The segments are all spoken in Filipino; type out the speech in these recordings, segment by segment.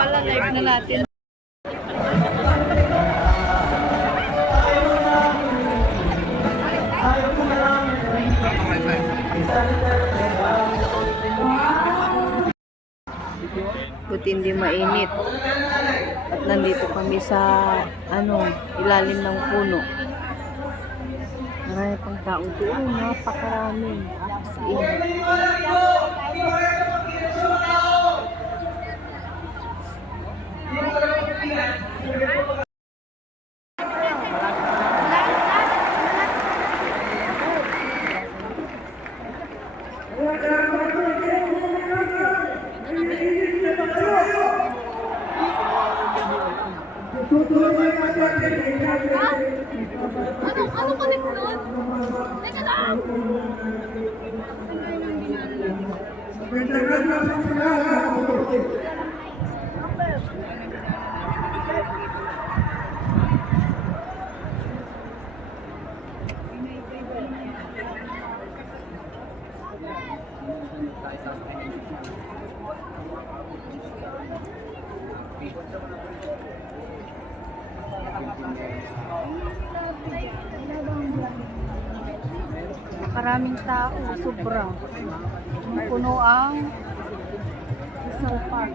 Pala-live na natin. Buti hindi mainit. At nandito kami sa ilalim ng puno. Marami pang tao doon, napakarami. As in. Ano connect nun? Teka lang! Maraming tao, sobra. Puno ang isang park.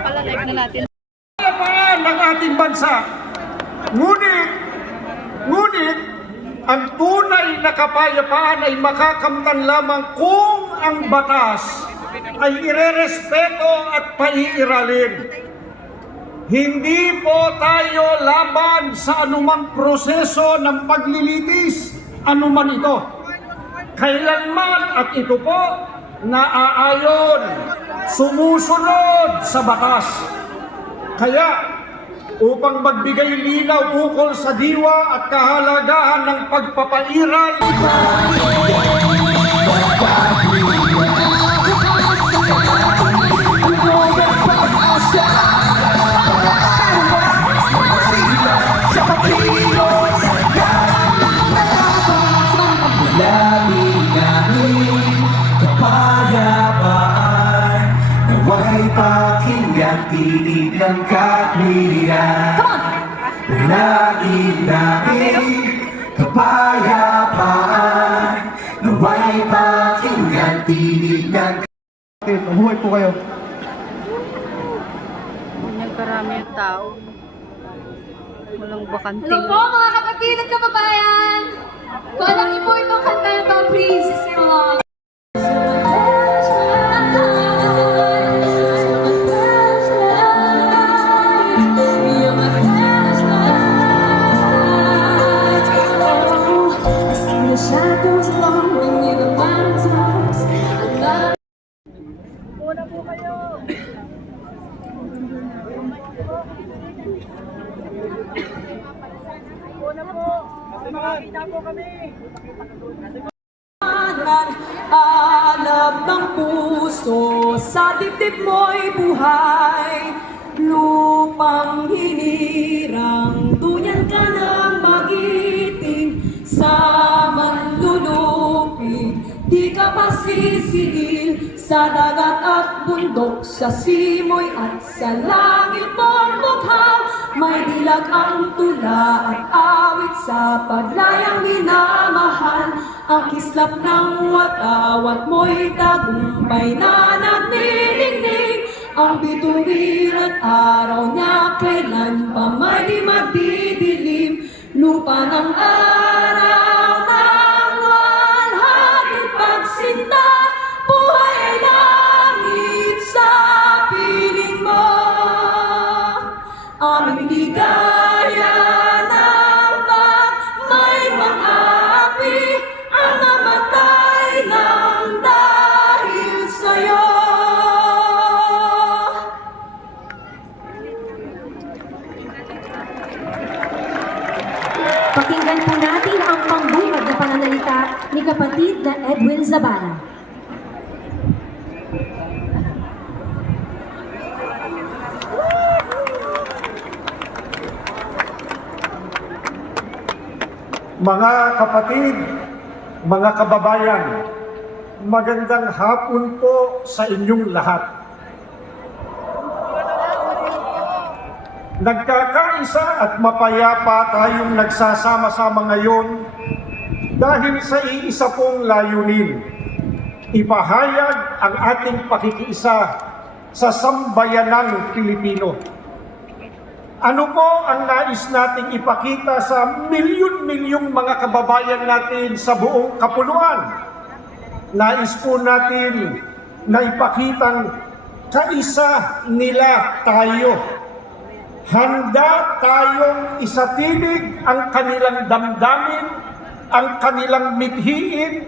Pala-live na natin. Kapayapaan ng ating bansa. Ngunit, ang tunay na kapayapaan ay makakamtan lamang kung ang batas ay irerespeto at paiiralin. Hindi po tayo laban sa anumang proseso ng paglilitis, anuman ito. Kailanman, at ito po, naaayon, sumusunod sa batas. Kaya, upang magbigay linaw ukol sa diwa at kahalagahan ng pagpapairal, naway pakinggan tinig ng katwiran. Lagi namin kapayapaan, naway pakinggan tinig ng katwiran. Mabuhay po kayo. Nagkarami ang tao. Walang bakante. Hello po mga kapatid at kababayan! Kung alam niyo po itong kanta na to, please sing along. Alab ng puso, sa dibdib mo'y buhay. Lupang hinirang, dunyan ka ng magiting. Sa manlulupig, di ka pa sisigil. Sa dagat at bundok, sa simoy at sa langit mo'y bughaw. May dilag ang tula at awit sa paglayang minamahal. Ang kislap ng watawat mo'y tagumpay na nagniningning. Ang bituin at araw niya kailan pa may di magdidilim. Lupa ng araw ng walhati pagsinta, buhay ay langit sa piling mo. Aming ligaya ng pag may mga-api ang namatay ng dahil sa'yo. Pakinggan po natin ang pambungad na pananalita ni kapatid na Edwin Zabala. mga kapatid, mga kababayan, magandang hapon po sa inyong lahat. Nagkakaisa at mapayapa tayong nagsasama-sama ngayon dahil sa iisa pong layunin. Ipahayag ang ating pakikiisa sa sambayanang Pilipino. Ano po ang nais nating ipakita sa milyon-milyong mga kababayan natin sa buong kapuluan? Nais po natin na ipakitang kaisa nila tayo. Handa tayong isatinig ang kanilang damdamin, ang kanilang mithiin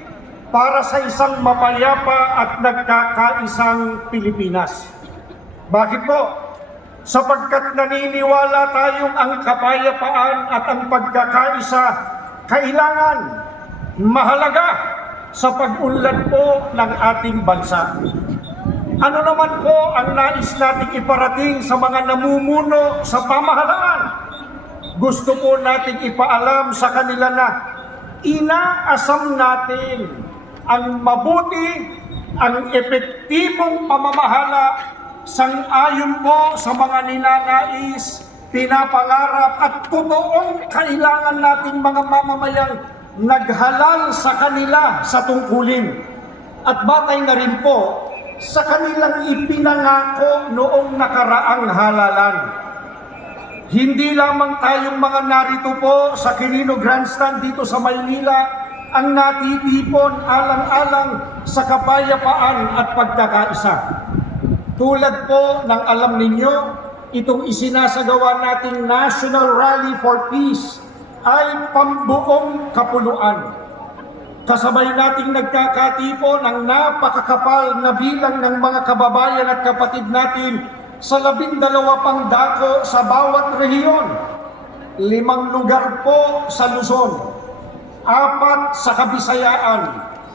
para sa isang mapayapa at nagkakaisang Pilipinas. Bakit po? Sapagkat naniniwala tayong ang kapayapaan at ang pagkakaisa kailangan, mahalaga sa pag-unlad po ng ating bansa. Ano naman po ang nais nating iparating sa mga namumuno sa pamahalaan? Gusto po nating ipaalam sa kanila na inaasam natin ang mabuti, ang epektibong pamamahala sang-ayon po sa mga ninanais, pinapangarap at totoong kailangan nating mga mamamayang naghalal sa kanila sa tungkulin. At batay na rin po sa kanilang ipinangako noong nakaraang halalan. Hindi lamang tayong mga narito po sa Quirino Grandstand dito sa Maynila ang natitipon alang-alang sa kapayapaan at pagkakaisa. Tulad po ng alam ninyo, itong isinasagawa nating National Rally for Peace ay pambuong kapuluan. Kasabay nating nagkakatipon ang napakakapal na bilang ng mga kababayan at kapatid natin sa 12 pang dako sa bawat rehiyon. 5 lugar po sa Luzon, 4 sa Kabisayaan,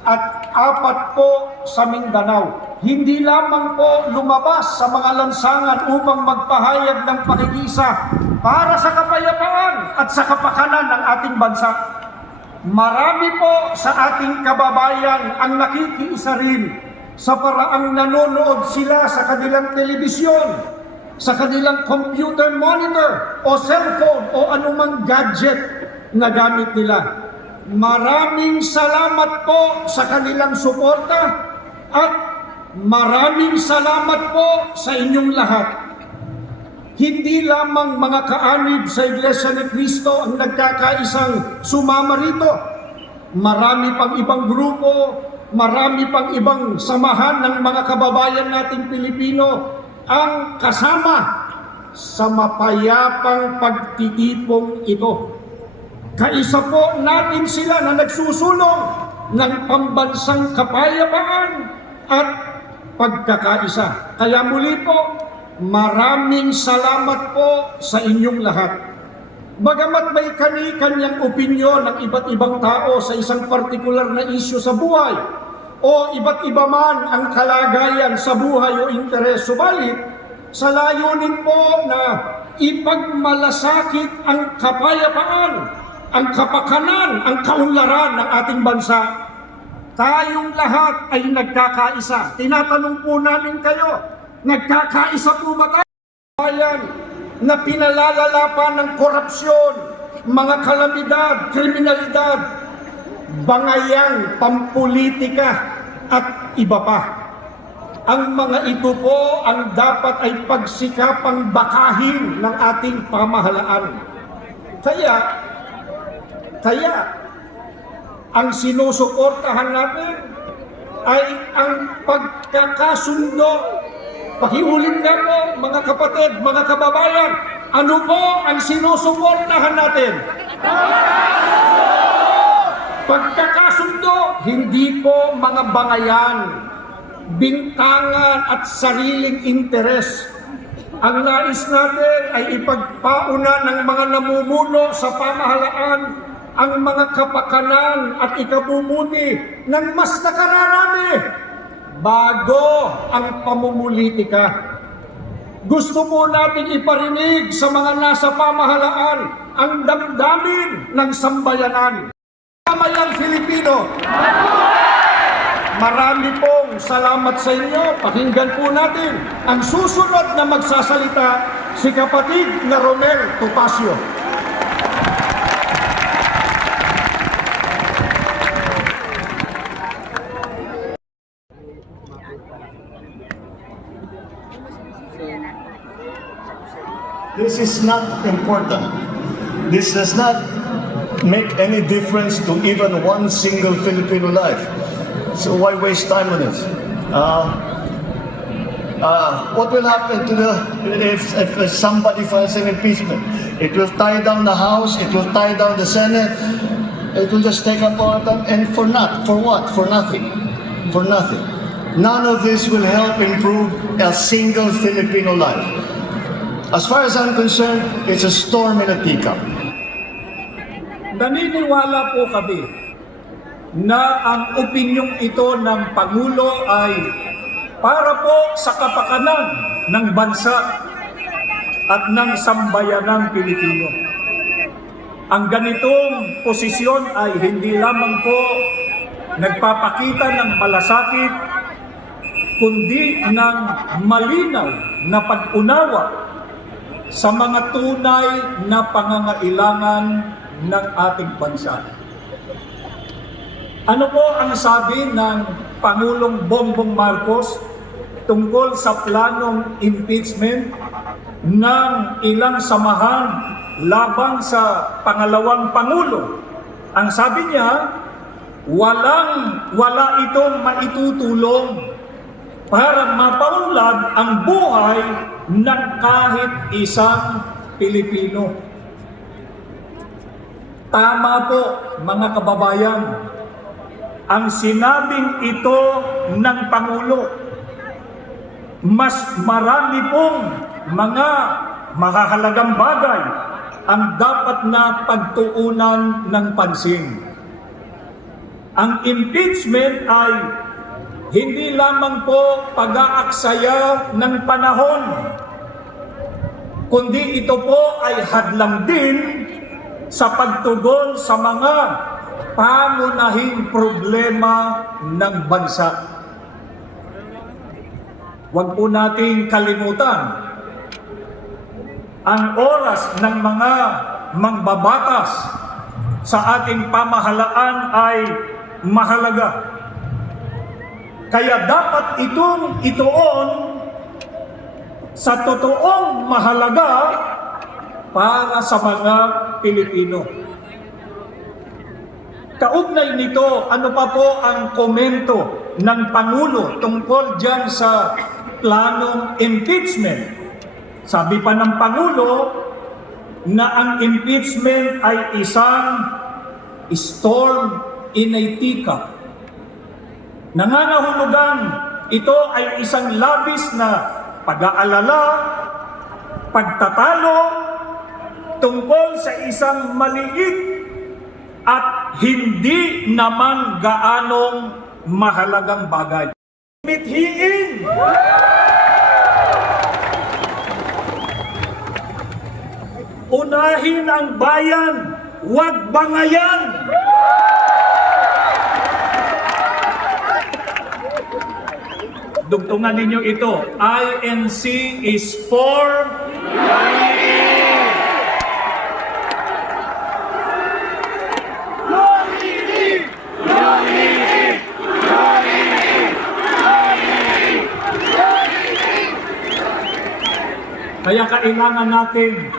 at 4 po sa Mindanao. Hindi lamang po lumabas sa mga lansangan upang magpahayag ng pakikisa para sa kapayapaan at sa kapakanan ng ating bansa. Marami po sa ating kababayan ang nakikiisa rin sa paraang nanonood sila sa kanilang telebisyon, sa kanilang computer monitor o cellphone o anumang gadget na gamit nila. Maraming salamat po sa kanilang suporta at maraming salamat po sa inyong lahat. Hindi lamang mga kaanib sa Iglesia ni Cristo ang nagkakaisang sumama rito. Marami pang ibang grupo, marami pang ibang samahan ng mga kababayan nating Pilipino ang kasama sa mapayapang pagtitipong ito. Kaisa po natin sila na nagsusulong ng pambansang kapayapaan at pagkakaisa. Kaya muli po, maraming salamat po sa inyong lahat. Bagamat may kani-kanyang opinyon ng iba't ibang tao sa isang partikular na isyu sa buhay o iba't iba man ang kalagayan sa buhay o interes, subalit sa layunin po na ipagmalasakit ang kapayapaan, ang kapakanan, ang kaunlaran ng ating bansa, tayong lahat ay nagkakaisa. Tinatanong po namin kayo, nagkakaisa po ba tayo? Bayan na pinalalala pa ng korupsyon, mga kalamidad, kriminalidad, bangayang pampolitika at iba pa. Ang mga ito po ang dapat ay pagsikapang bakahin ng ating pamahalaan. Kaya, ang sinusuportahan natin ay ang pagkakasundo. Pakiulit nga po, mga kapatid, mga kababayan, ano po ang sinusuportahan natin? Pagkakasundo, hindi po mga bangayan, bintangan at sariling interes. Ang nais natin ay ipagpauna ng mga namumuno sa pamahalaan ang mga kapakanan at ikabubuti ng mas nakararami bago ang pamumulitika. Gusto po nating iparinig sa mga nasa pamahalaan ang damdamin ng sambayanan. Mamayang Filipino, marami pong salamat sa inyo. Pakinggan po natin ang susunod na magsasalita, si kapatid na Romel Topacio. This is not important. This does not make any difference to even one single Filipino life. So why waste time on this? What will happen to if somebody files an impeachment? It will tie down the House, it will tie down the Senate, it will just take up all the time, and for what? For nothing. For nothing. None of this will help improve a single Filipino life. As far as I'm concerned, it's a storm in a teacup. Naniniwala po kami na ang opinyong ito ng Pangulo ay para po sa kapakanan ng bansa at ng sambayanang Pilipino. Ang ganitong posisyon ay hindi lamang po nagpapakita ng malasakit, kundi ng malinaw na pag-unawa sa mga tunay na pangangailangan ng ating bansa. Ano po ang sabi ng Pangulong Bongbong Marcos tungkol sa planong impeachment ng ilang samahan laban sa pangalawang Pangulo? Ang sabi niya, wala itong maitutulong para mapaunlad ang buhay ng kahit isang Pilipino. Tama po, mga kababayan. ang sinabing ito ng Pangulo. Mas marami pong mga makakalagang bagay ang dapat na pagtuunan ng pansin. Ang impeachment ay hindi lamang po pag-aaksaya ng panahon, kundi ito po ay hadlang din sa pagtugon sa mga pangunahing problema ng bansa. Huwag po nating kalimutan, ang oras ng mga mangbabatas sa ating pamahalaan ay mahalaga. Kaya dapat itong ituon sa totoong mahalaga para sa mga Pilipino. Kaugnay nito, ano pa po ang komento ng Pangulo tungkol dyan sa planong impeachment? Sabi pa ng Pangulo na ang impeachment ay isang storm in a teacup. Nangangahulugan, ito ay isang labis na pag-aalala, pagtatalo tungkol sa isang maliit at hindi naman gaanong mahalagang bagay. Mithiin! Unahin ang bayan, huwag bangayan! Dugtungan ninyo ito. INC is for kaya kailangan natin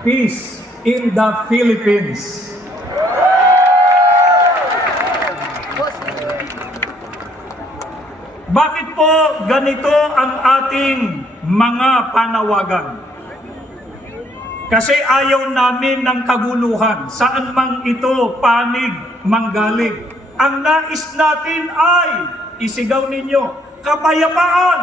peace in the Philippines. Bakit po ganito ang ating mga panawagan? Kasi ayaw namin ng kaguluhan, saan mang ito panig manggaling. Ang nais natin ay, isigaw ninyo, kapayapaan!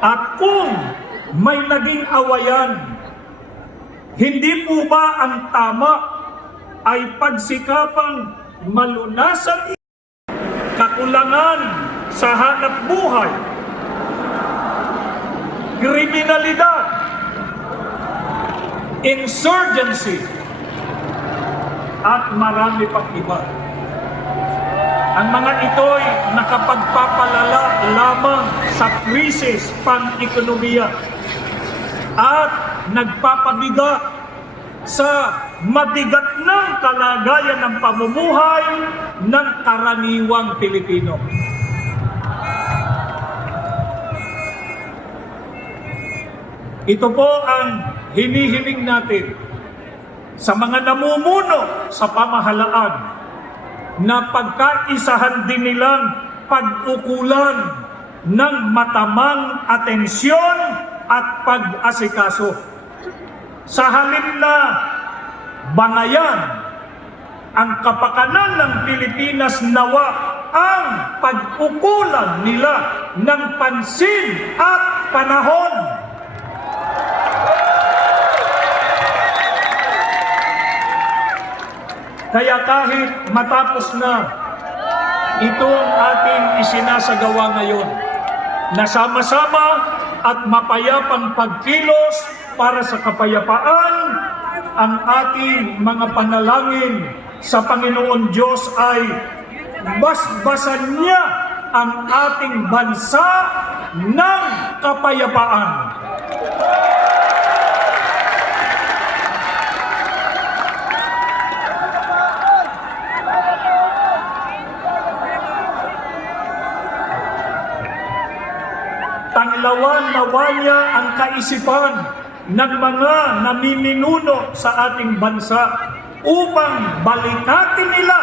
At kung may naging awayan, hindi po ba ang tama ay pagsikapang malunasan kakulangan sa hanap buhay, kriminalidad, insurgency, at marami pang iba. Ang mga ito'y nakapagpapalala lamang sa krisis pang-ekonomiya at nagpapabigat sa mabigat ng kalagayan ng pamumuhay ng karaniwang Pilipino. Ito po ang hinihiling natin sa mga namumuno sa pamahalaan na pagkaisahan din nilang pag-ukulan ng matamang atensyon at pag-asikaso. Sa halip na bangayan ang kapakanan ng Pilipinas, nawa ang pag-ukulan nila ng pansin at panahon. Kaya kahit matapos na ito ang ating isinasagawa ngayon, na sama-sama at mapayapang pagkilos para sa kapayapaan, ang ating mga panalangin sa Panginoon Diyos ay basbasan niya ang ating bansa ng kapayapaan. Tanglawan nawa niya ang kaisipan ng mga namiminuno sa ating bansa upang balikatin nila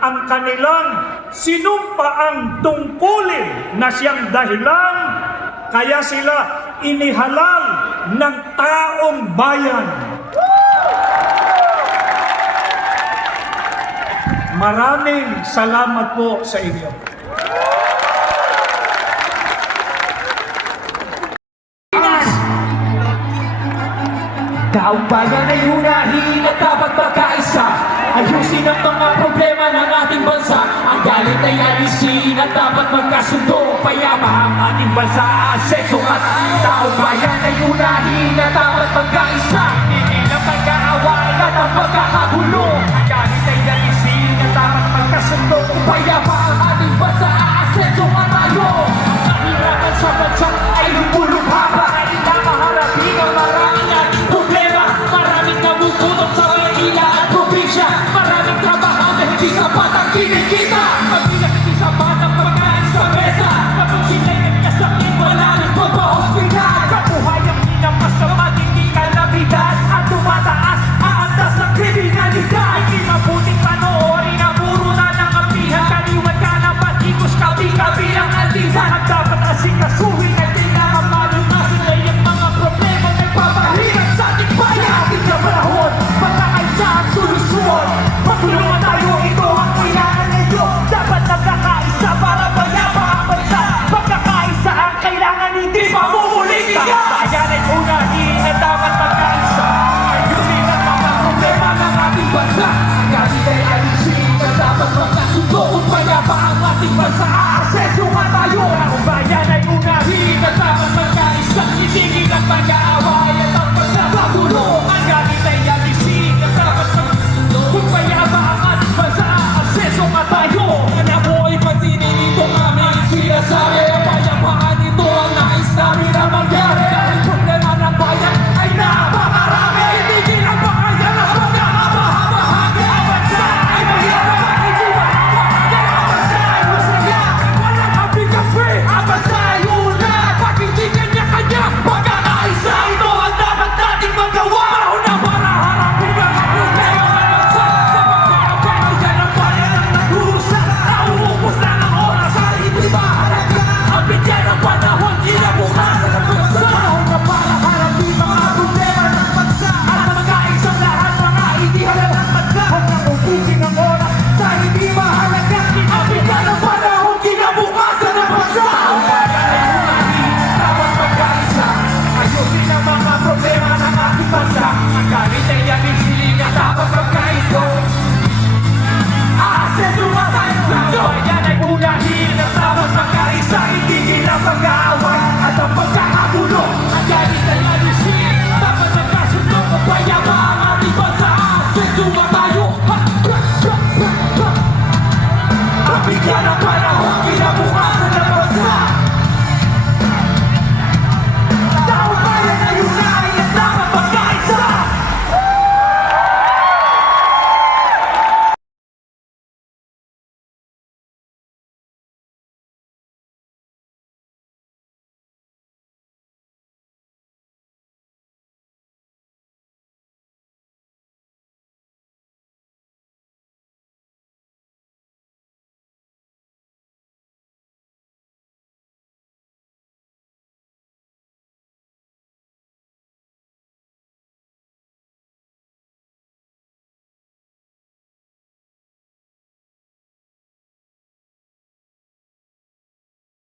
ang ang kanilang sinumpaang tungkulin na siyang dahilan, kaya sila inihalal ng taong bayan. Maraming salamat po sa inyo. Taong bayan ay unahin at dapat magkaisa. Ayusin ang mga problema ng ating bansa. Ang galit ay alisin at dapat magkasundo. Payama ang ating bansa, asenso at taong bayan ay unahin at dapat magkaisa. Hindi na pagkaaway at ang pagkakagulo. Ang galit ay alisin at dapat magkasundo. Payama ang ating bansa, asenso at tayo. Ang kahirapan sa bansa ay lumulubhaba. Kailangan maharapin ang maraming ating problema. Maraming nagugutom sa Maynila at probinsya. Maraming trabaho na hindi sapat ang kinikita.